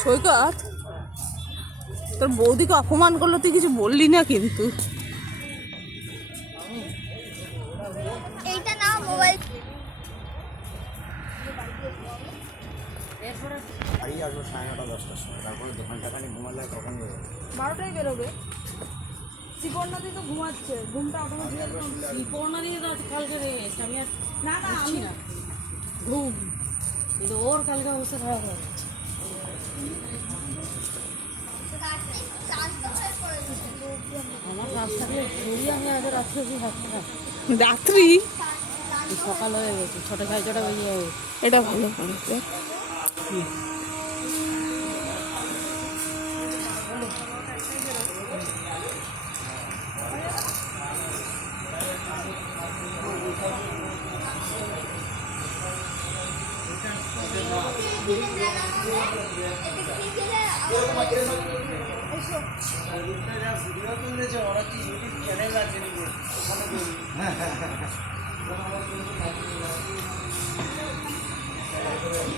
সৈকত, তোর বৌদিকে অপমান করলো, তুই কিছু বললি না কিন্তু। এইটা না মোবাইল বাড়ি আসবো 9:30 10টার সময়, তারপরে দোকানটাখানি ঘুমালে কখন বেরোবে? 12টায় বেরোবে। শ্রীপর্ণাদি তো ঘুমাচ্ছে, ঘুমটা এখনো দিয়ে শ্রীপর্ণা দিয়ে তো কালকে রেস্ট, আমি আর না না বুঝছি না ঘুম, কিন্তু ওর কালকে অবস্থা খারাপ হয়ে গেছে। আমার কাজ থাকলে ঘুরি, আমি আগে রাত্রে অবধি থাকতে না, রাত্রি সকাল হয়ে গেছে, 6টা 6:30 বেজে যাবে। এটা ভালো করে দেখ।